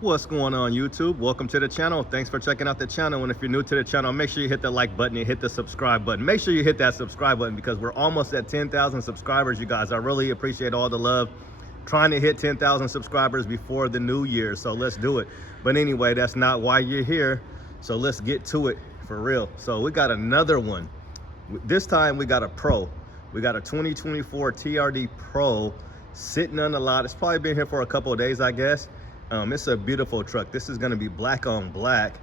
What's going on, YouTube? Welcome to the channel. Thanks for checking out the channel. And if you're new to the channel, make sure you hit the like button and hit the subscribe button. Make sure you hit that subscribe button because we're almost at 10,000 subscribers, you guys. I really appreciate all the love. Trying to hit 10,000 subscribers before the new year, so let's do it. But anyway, that's not why you're here, so let's get to it for real. So we got another one. This time we got a Pro. We got a 2024 TRD Pro sitting on the lot. It's probably been here for a couple of days, I guess. It's a beautiful truck. This is going to be black on black,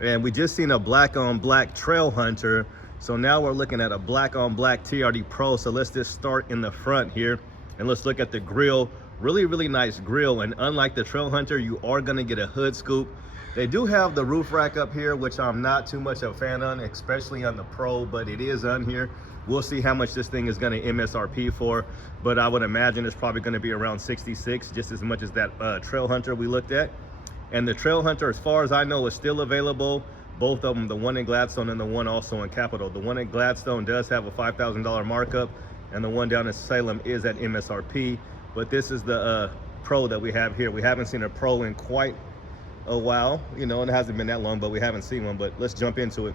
and we just seen a black on black Trail Hunter, so now we're looking at a black on black TRD Pro. So let's just start in the front here and let's look at the grill. Really nice grill, and unlike the Trail Hunter, you are going to get a hood scoop. They do have the roof rack up here, which I'm not too much of a fan on, especially on the Pro, but it is on here. We'll see how much this thing is going to MSRP for, but I would imagine it's probably going to be around 66, just as much as that Trail Hunter we looked at. And the Trail Hunter, as far as I know, is still available. Both of them, the one in Gladstone and the one also in Capitol. The one in Gladstone does have a $5,000 markup, and the one down in Salem is at MSRP. But this is the Pro that we have here. We haven't seen a Pro in quite a while, you know, and it hasn't been that long, but we haven't seen one. But let's jump into it.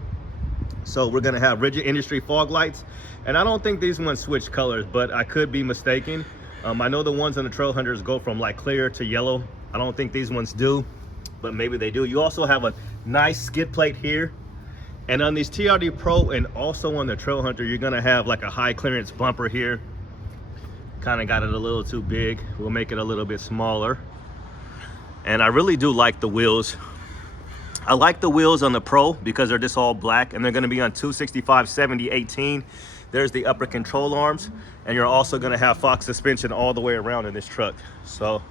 So we're gonna have rigid industry fog lights, and I don't think these ones switch colors, but I could be mistaken. I know the ones on the Trail Hunters go from like clear to yellow. I don't think these ones do, but maybe they do. You also have a nice skid plate here, and on these TRD Pro and also on the Trail Hunter, you're gonna have like a high clearance bumper here. Kind of got it a little too big. We'll make it a little bit smaller. And I really do like the wheels. I like the wheels on the Pro because they're just all black, and they're going to be on 265 70 18. There's the upper control arms, and you're also going to have Fox suspension all the way around in this truck. So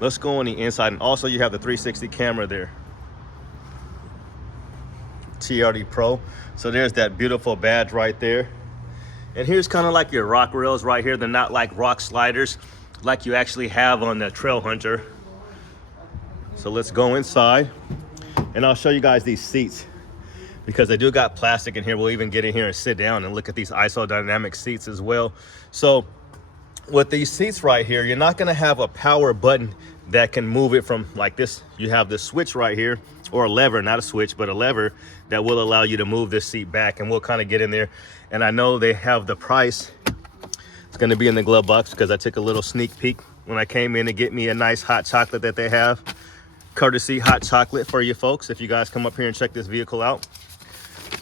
let's go on the inside, and also you have the 360 camera there. TRD Pro. So there's that beautiful badge right there. And here's kind of like your rock rails right here. They're not like rock sliders like you actually have on the Trail Hunter. So let's go inside, and I'll show you guys these seats because they do got plastic in here. We'll even get in here and sit down and look at these isodynamic seats as well. So with these seats right here, you're not going to have a power button that can move it from like this. You have the switch right here, or a lever, not a switch, but a lever that will allow you to move this seat back, and we'll kind of get in there. And I know they have the price. It's going to be in the glove box because I took a little sneak peek when I came in to get me a nice hot chocolate that they have. Courtesy hot chocolate for you folks if you guys come up here and check this vehicle out.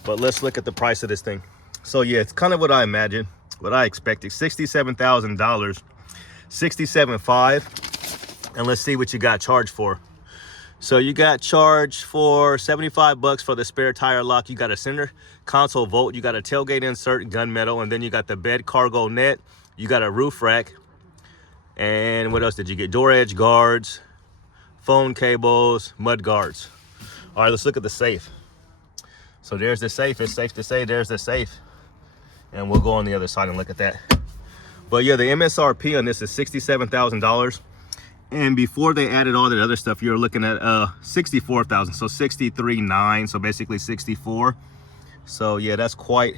But let's look at the price of this thing. So yeah, it's kind of what I imagined, what I expected. $67,000, $67,500, and let's see what you got charged for. So you got charged for $75 for the spare tire lock. You got a center console vault, you got a tailgate insert, gunmetal, and then you got the bed cargo net, you got a roof rack, and what else did you get? Door edge guards, phone cables, mud guards. All right, let's look at the safe. So there's the safe. It's safe to say there's the safe, and we'll go on the other side and look at that. But yeah, the MSRP on this is $67,000, and before they added all that other stuff, you're looking at $64,000, so $63,900, so basically $64,000. So yeah, that's quite,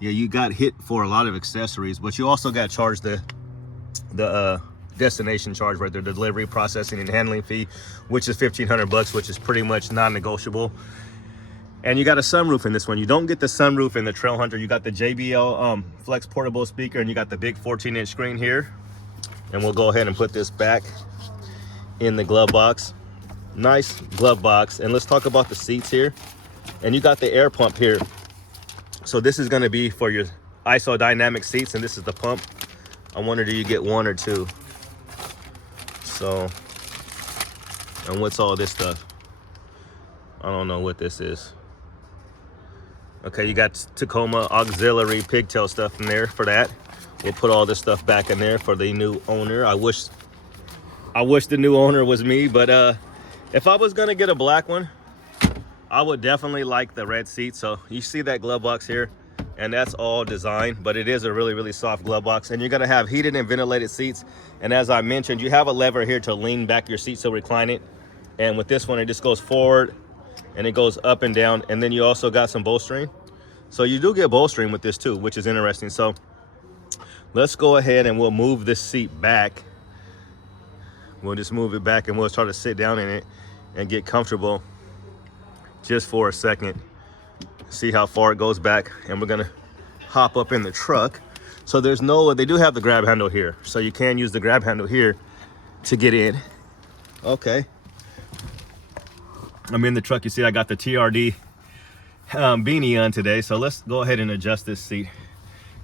yeah, you got hit for a lot of accessories, but you also got charged the destination charge right there, the delivery, processing, and handling fee, which is $1,500, which is pretty much non-negotiable. And you got a sunroof in this one. You don't get the sunroof in the Trail Hunter. You got the JBL Flex portable speaker, and you got the big 14-inch screen here. And we'll go ahead and put this back in the glove box. Nice glove box. And let's talk about the seats here. And you got the air pump here. So this is going to be for your isodynamic seats, and this is the pump. I wonder, do you get one or two? So, and what's all this stuff? I don't know what this is. Okay, you got Tacoma auxiliary pigtail stuff in there for that. We'll put all this stuff back in there for the new owner. I wish the new owner was me, but if I was gonna get a black one, I would definitely like the red seat. So you see that glove box here, and that's all design, but it is a really soft glove box. And you're gonna have heated and ventilated seats, and as I mentioned, you have a lever here to lean back your seat, so recline it. And with this one, it just goes forward and it goes up and down, and then you also got some bolstering. So you do get bolstering with this too, which is interesting. So let's go ahead and we'll move this seat back. We'll just move it back and we'll try to sit down in it and get comfortable just for a second. See how far it goes back, and we're gonna hop up in the truck. So there's no, they do have the grab handle here, so you can use the grab handle here to get in. Okay. I'm in the truck. You see I got the TRD beanie on today, so let's go ahead and adjust this seat.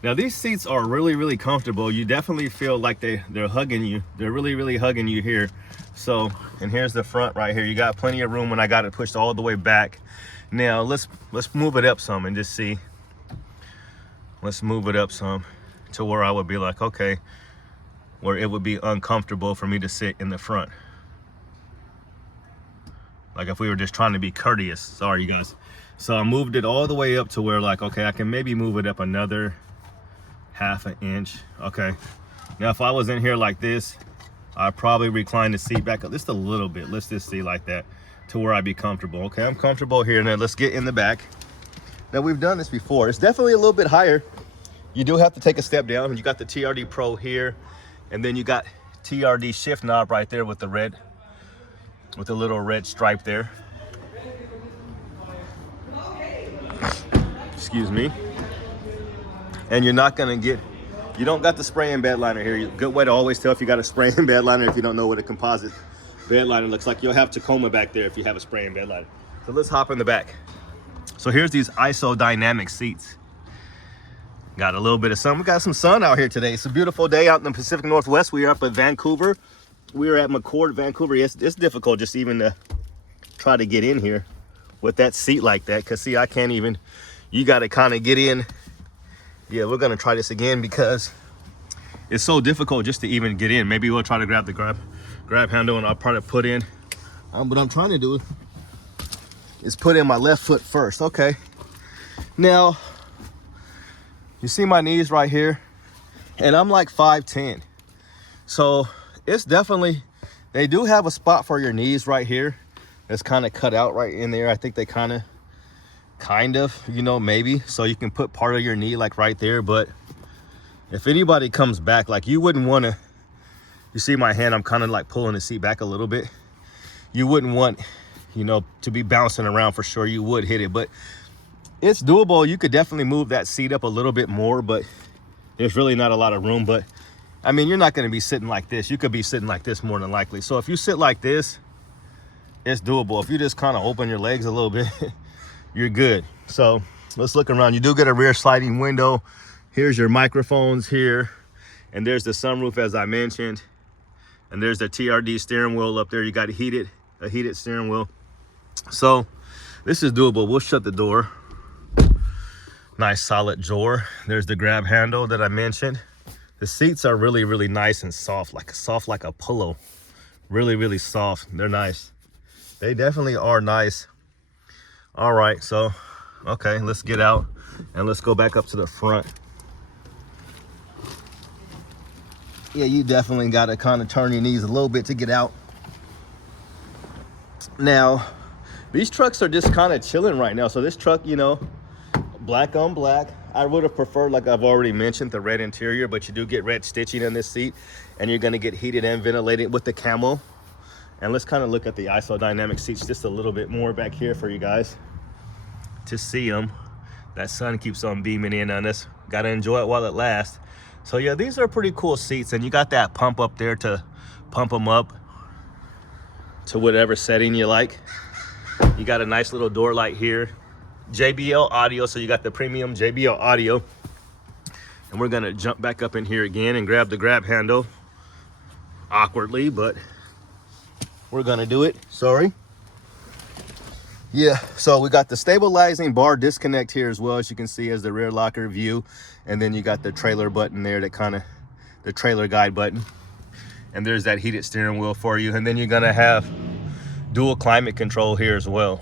Now these seats are really comfortable. You definitely feel like they're hugging you. They're really hugging you here. So, and here's the front right here. You got plenty of room when I got it pushed all the way back. Now let's move it up some and just see. Let's move it up some to where I would be like, okay, where it would be uncomfortable for me to sit in the front. Like if we were just trying to be courteous. Sorry, you guys. So I moved it all the way up to where like, okay, I can maybe move it up another half an inch. Okay. Now if I was in here like this, I'd probably recline the seat back up just a little bit. Let's just see like that to where I'd be comfortable. Okay, I'm comfortable here. Now let's get in the back. Now we've done this before. It's definitely a little bit higher. You do have to take a step down. You got the TRD Pro here, and then you got TRD shift knob right there with the red, with the little red stripe there. Excuse me. And you're not gonna get, you don't got the spray in bed liner here. Good way to always tell if you got a spray in bed liner if you don't know what a composite bed liner looks like. You'll have Tacoma back there if you have a spray in bed liner. So let's hop in the back. So here's these isodynamic seats. Got a little bit of sun. We got some sun out here today. It's a beautiful day out in the Pacific Northwest. We are up at Vancouver. We are at McCord, Vancouver. It's difficult just even to try to get in here with that seat like that. Cause see, I can't even, you got to kind of get in. Yeah, we're going to try this again because it's so difficult just to even get in. Maybe we'll try to grab the grab handle and I'll probably put in. What I'm trying to do is put in my left foot first. Okay. Now, you see my knees right here, and I'm like 5'10". So it's definitely, they do have a spot for your knees right here. That's kind of cut out right in there. I think they kind of, you know, maybe. So you can put part of your knee like right there. But if anybody comes back, like you wouldn't want to, you see my hand, I'm kind of like pulling the seat back a little bit. You wouldn't want, you know, to be bouncing around for sure. You would hit it, but it's doable. You could definitely move that seat up a little bit more, but there's really not a lot of room. But I mean, you're not going to be sitting like this. You could be sitting like this more than likely. So if you sit like this, it's doable. If you just kind of open your legs a little bit, you're good. So let's look around. You do get a rear sliding window. Here's your microphones here, and there's the sunroof as I mentioned, and there's the TRD steering wheel up there. You got a heated steering wheel. So this is doable. We'll shut the door. Nice solid drawer. There's the grab handle that I mentioned. The seats are really nice and soft like a pillow. Really soft. They're nice. They definitely are nice. All right, so okay, let's get out and let's go back up to the front. Yeah, you definitely got to kind of turn your knees a little bit to get out. Now, these trucks are just kind of chilling right now. So this truck, you know, black on black. I would have preferred, like I've already mentioned, the red interior, but you do get red stitching in this seat, and you're going to get heated and ventilated with the camo. And let's kind of look at the isodynamic seats just a little bit more back here for you guys to see them. That sun keeps on beaming in on us. Got to enjoy it while it lasts. So yeah, these are pretty cool seats, and you got that pump up there to pump them up to whatever setting you like. You got a nice little door light here. JBL audio, so you got the premium JBL audio. And we're gonna jump back up in here again and grab the grab handle awkwardly, but we're gonna do it. Sorry. Yeah, so we got the stabilizing bar disconnect here as well, as you can see, as the rear locker view. And then you got the trailer button there, that kind of the trailer guide button. And there's that heated steering wheel for you. And then you're gonna have dual climate control here as well.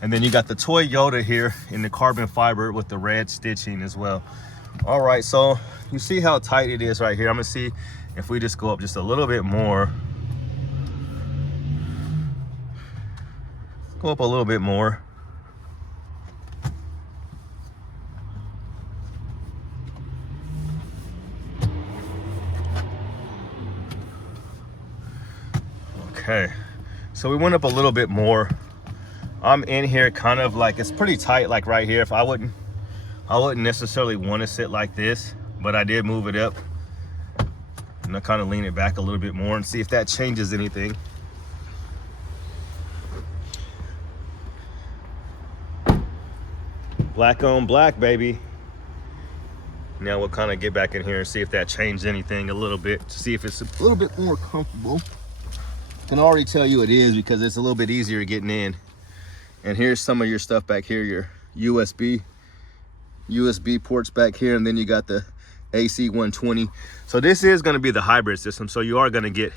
And then you got the Toyota here in the carbon fiber with the red stitching as well. All right, so you see how tight it is right here. I'm gonna see if we just go up just a little bit more. Go up a little bit more. Okay, so we went up a little bit more. I'm in here kind of like, it's pretty tight, like right here. If I wouldn't necessarily want to sit like this, but I did move it up. And I kind of lean it back a little bit more and see if that changes anything. Black on black, baby. Now we'll kind of get back in here and see if that changed anything a little bit, to see if it's a little bit more comfortable. I can already tell you it is, because it's a little bit easier getting in. And here's some of your stuff back here, your USB ports back here, and then you got the AC 120. So this is going to be the hybrid system, so you are going to get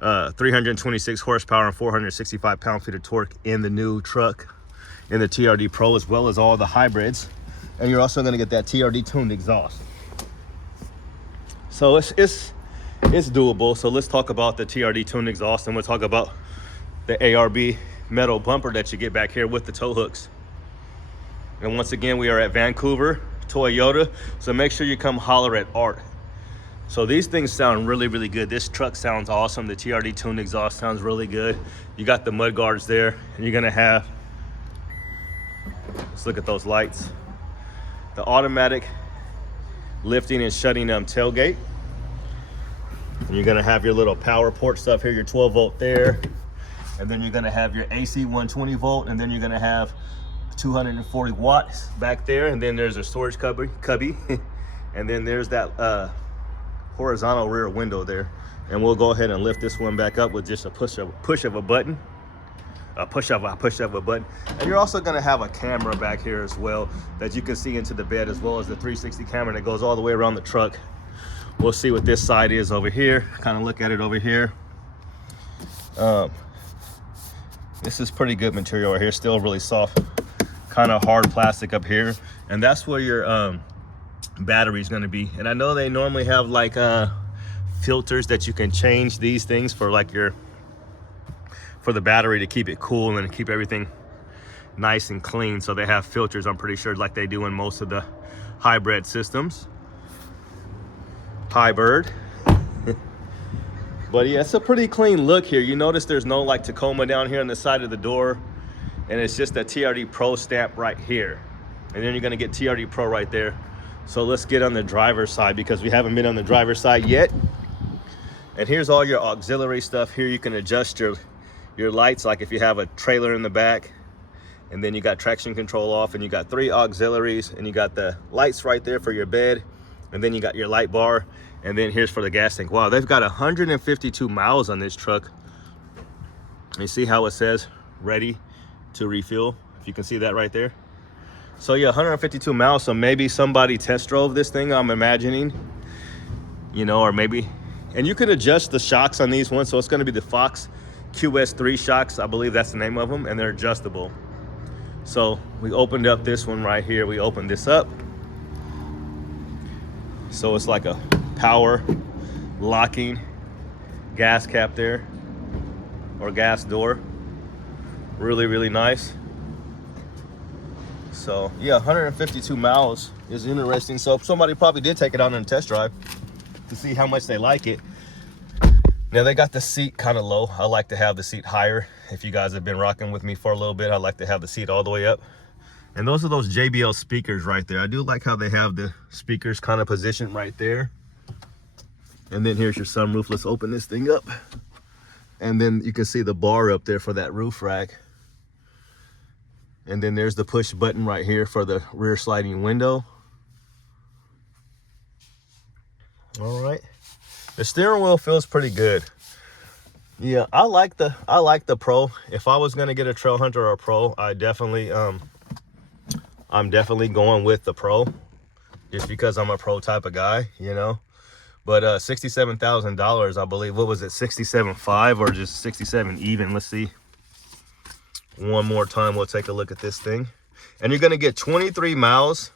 326 horsepower and 465 pound-feet of torque in the new truck, in the TRD Pro, as well as all the hybrids. And you're also going to get that TRD tuned exhaust. So it's doable. So let's talk about the TRD tuned exhaust, and we'll talk about the ARB metal bumper that you get back here with the tow hooks. And once again, we are at Vancouver Toyota, so make sure you come holler at Art. So these things sound really, really good. This truck sounds awesome. The TRD tuned exhaust sounds really good. You got the mud guards there, and you're gonna have, let's look at those lights. The automatic lifting and shutting tailgate. And you're gonna have your little power port stuff here, your 12 volt there. And then you're gonna have your AC 120 volt, and then you're gonna have 240 watts back there. And then there's a storage cubby. And then there's that horizontal rear window there. And we'll go ahead and lift this one back up with just a push of a button. A push of a button. And you're also going to have a camera back here as well that you can see into the bed, as well as the 360 camera that goes all the way around the truck. We'll see what this side is over here. Kind of look at it over here. This is pretty good material right here, still really soft, kind of hard plastic up here. And that's where your battery is going to be. And I know they normally have like filters that you can change these things for, like for the battery to keep it cool and keep everything nice and clean. So they have filters, I'm pretty sure, like they do in most of the hybrid systems. Hybrid. But yeah, it's a pretty clean look here. You notice there's no like Tacoma down here on the side of the door, and it's just a TRD Pro stamp right here. And then you're gonna get TRD Pro right there. So let's get on the driver's side, because we haven't been on the driver's side yet. And here's all your auxiliary stuff here. You can adjust your lights, like if you have a trailer in the back, and then you got traction control off, and you got 3 auxiliaries, and you got the lights right there for your bed, and then you got your light bar, and then here's for the gas tank. Wow, they've got 152 miles on this truck. You see how it says ready to refuel, if you can see that right there. So yeah, 152 miles. So maybe somebody test drove this thing, I'm imagining, you know, or maybe, and you can adjust the shocks on these ones. So it's going to be the Fox QS3 shocks, I believe that's the name of them, and they're adjustable. So we opened up this one right here. We opened this up. So it's like a power locking gas cap there, or gas door. Really, really nice. So yeah, 152 miles is interesting. So somebody probably did take it out on a test drive to see how much they like it. Now they got the seat kind of low. I like to have the seat higher. If you guys have been rocking with me for a little bit, I like to have the seat all the way up. And those are those JBL speakers right there. I do like how they have the speakers kind of positioned right there. And then here's your sunroof. Let's open this thing up. And then you can see the bar up there for that roof rack. And then there's the push button right here for the rear sliding window. All right. The steering wheel feels pretty good. Yeah, I like the Pro. If I was gonna get a Trail Hunter or a Pro, I'm definitely going with the Pro, just because I'm a Pro type of guy, you know. But $67,000, I believe. What was it, 67.5 or just 67 even? Let's see. One more time, we'll take a look at this thing. And you're gonna get 23 miles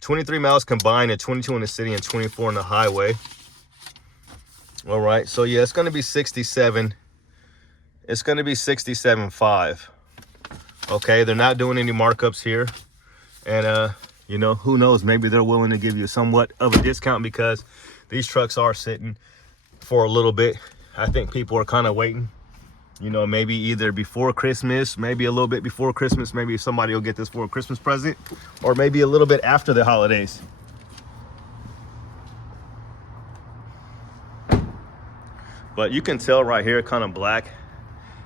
combined, and 22 in the city and 24 in the highway. All right, so yeah, it's gonna be 67. It's gonna be 67.5. Okay, they're not doing any markups here. And you know, who knows, maybe they're willing to give you somewhat of a discount, because these trucks are sitting for a little bit. I think people are kind of waiting You know, maybe either before Christmas, maybe a little bit before Christmas, maybe somebody will get this for a Christmas present, or maybe a little bit after the holidays. But you can tell right here, kind of black.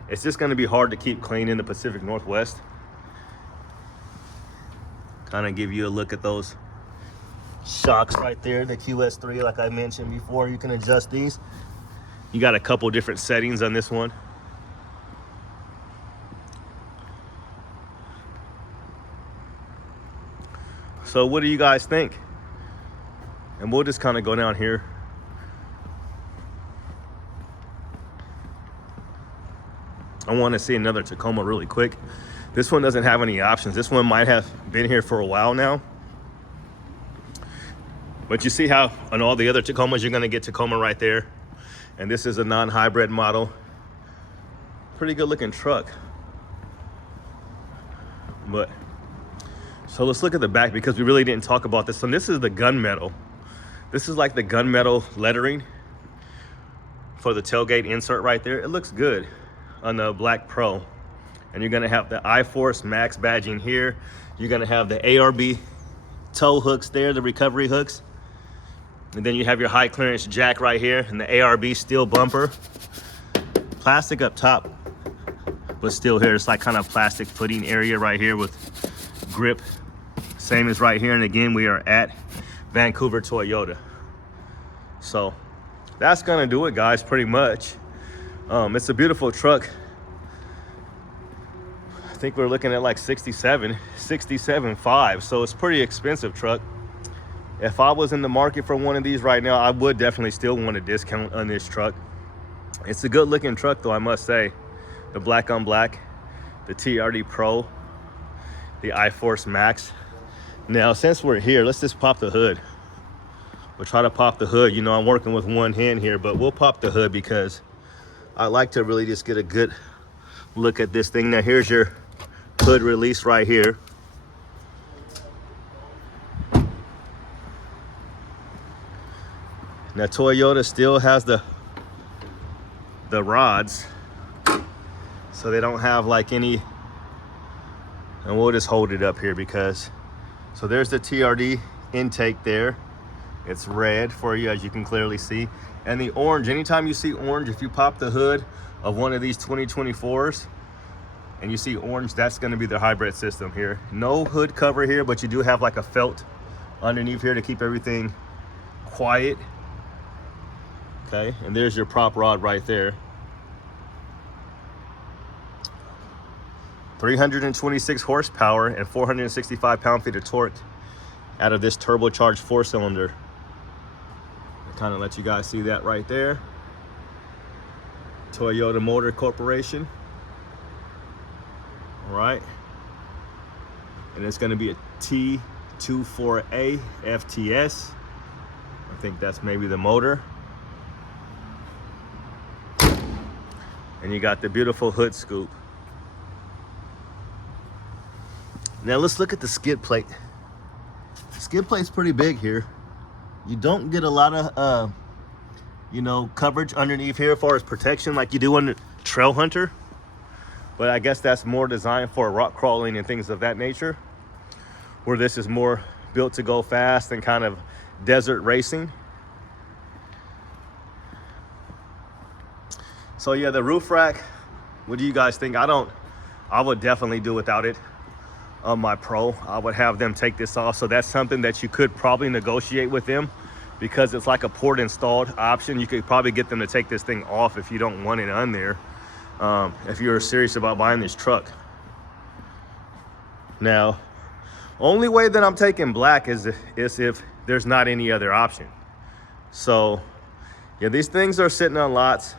It's just gonna be hard to keep clean in the Pacific Northwest. Kind of give you a look at those shocks right there, the QS3, like I mentioned before. You can adjust these. You got a couple different settings on this one. So what do you guys think? And we'll just kind of go down here. I want to see another Tacoma really quick. This one doesn't have any options. This one might have been here for a while now. But you see how on all the other Tacomas, you're going to get Tacoma right there. And this is a non-hybrid model. Pretty good looking truck. But so let's look at the back, because we really didn't talk about this. So this is the gunmetal. This is like the gunmetal lettering for the tailgate insert right there. It looks good on the Black Pro. And you're gonna have the iForce Max badging here. You're gonna have the ARB tow hooks there, the recovery hooks. And then you have your high clearance jack right here and the ARB steel bumper. Plastic up top, but still here. It's like kind of plastic footing area right here with grip. Same as right here. And again, we are at Vancouver Toyota. So that's gonna do it, guys, pretty much. It's a beautiful truck. I think we're looking at like 67.5. So it's a pretty expensive truck. If I was in the market for one of these right now, I would definitely still want a discount on this truck. It's a good looking truck though, I must say. The black on black, the TRD Pro, the iForce Max. Now, since we're here, let's just pop the hood. We'll try to pop the hood. You know, I'm working with one hand here, but we'll pop the hood because I like to really just get a good look at this thing. Now, here's your hood release right here. Now, Toyota still has the rods, so they don't have like any, and we'll just hold it up here because, so there's the TRD intake there. It's red for you, as you can clearly see. And the orange, anytime you see orange, if you pop the hood of one of these 2024s and you see orange, that's gonna be the hybrid system here. No hood cover here, but you do have like a felt underneath here to keep everything quiet. Okay, and there's your prop rod right there. 326 horsepower and 465 pound-feet of torque out of this turbocharged 4-cylinder. Kind of let you guys see that right there. Toyota Motor Corporation. All right. And it's going to be a T24A FTS. I think that's maybe the motor. And you got the beautiful hood scoop. Now let's look at the skid plate. Skid plate's pretty big here. You don't get a lot of, you know, coverage underneath here as far as protection like you do on the Trail Hunter. But I guess that's more designed for rock crawling and things of that nature, where this is more built to go fast and kind of desert racing. So yeah, the roof rack, what do you guys think? I would definitely do without it on my Pro. I would have them take this off. So that's something that you could probably negotiate with them, because it's like a port installed option. You could probably get them to take this thing off if you don't want it on there, if you're serious about buying this truck. Now, only way that I'm taking black is if there's not any other option. So yeah, these things are sitting on lots,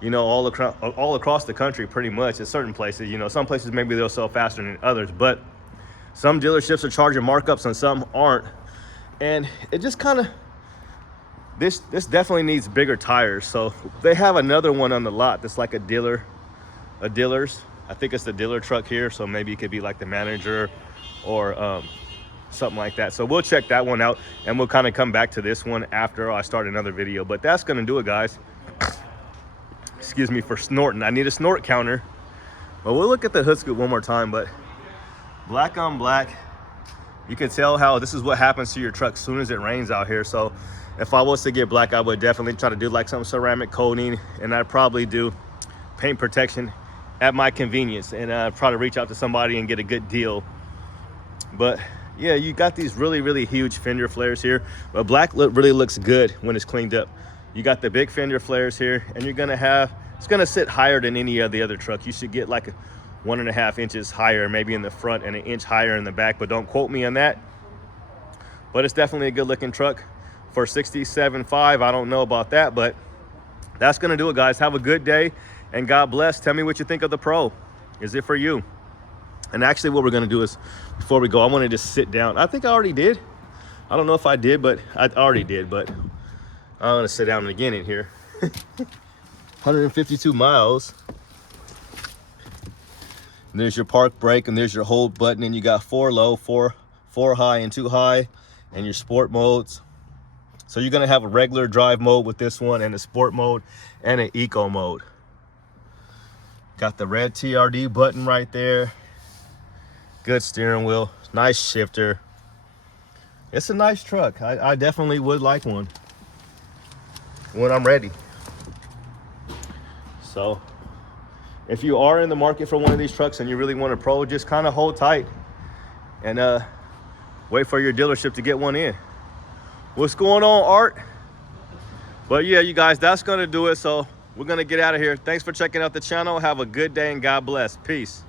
you know, all across the country pretty much. At certain places, you know, some places maybe they'll sell faster than others, but some dealerships are charging markups and some aren't. And it just kind of, this definitely needs bigger tires. So they have another one on the lot that's like a dealer's. I think it's the dealer truck here, so maybe it could be like the manager or something like that. So we'll check that one out, and we'll kind of come back to this one after I start another video. But that's gonna do it, guys. excuse me for snorting. I need a snort counter. But we'll look at the hood scoop one more time. But black on black, you can tell how this is what happens to your truck as soon as it rains out here. So if I was to get black, I would definitely try to do like some ceramic coating, and I'd probably do paint protection at my convenience, and try to reach out to somebody and get a good deal. But yeah, you got these really huge fender flares here, but black really looks good when it's cleaned up. You got the big fender flares here, and you're gonna have, it's gonna sit higher than any of the other truck. You should get like 1.5 inches higher, maybe in the front, and 1 inch higher in the back, but don't quote me on that. But it's definitely a good looking truck for $67,500. I don't know about that, but that's gonna do it, guys. Have a good day and God bless. Tell me what you think of the Pro. Is it for you? And actually what we're gonna do is, before we go, I wanna just sit down. I think I already did. I don't know if I did, but I already did, but I'm gonna sit down again in here. 152 miles. And there's your park brake, and there's your hold button, and you got 4 low, 4 high, and 2 high, and your sport modes. So you're gonna have a regular drive mode with this one, and a sport mode, and an eco mode. Got the red TRD button right there. Good steering wheel, nice shifter. It's a nice truck. I definitely would like one when I'm ready. So if you are in the market for one of these trucks and you really want a Pro, just kind of hold tight and wait for your dealership to get one in. What's going on, Art? But yeah, you guys, that's gonna do it. So we're gonna get out of here. Thanks for checking out the channel. Have a good day and God bless. Peace.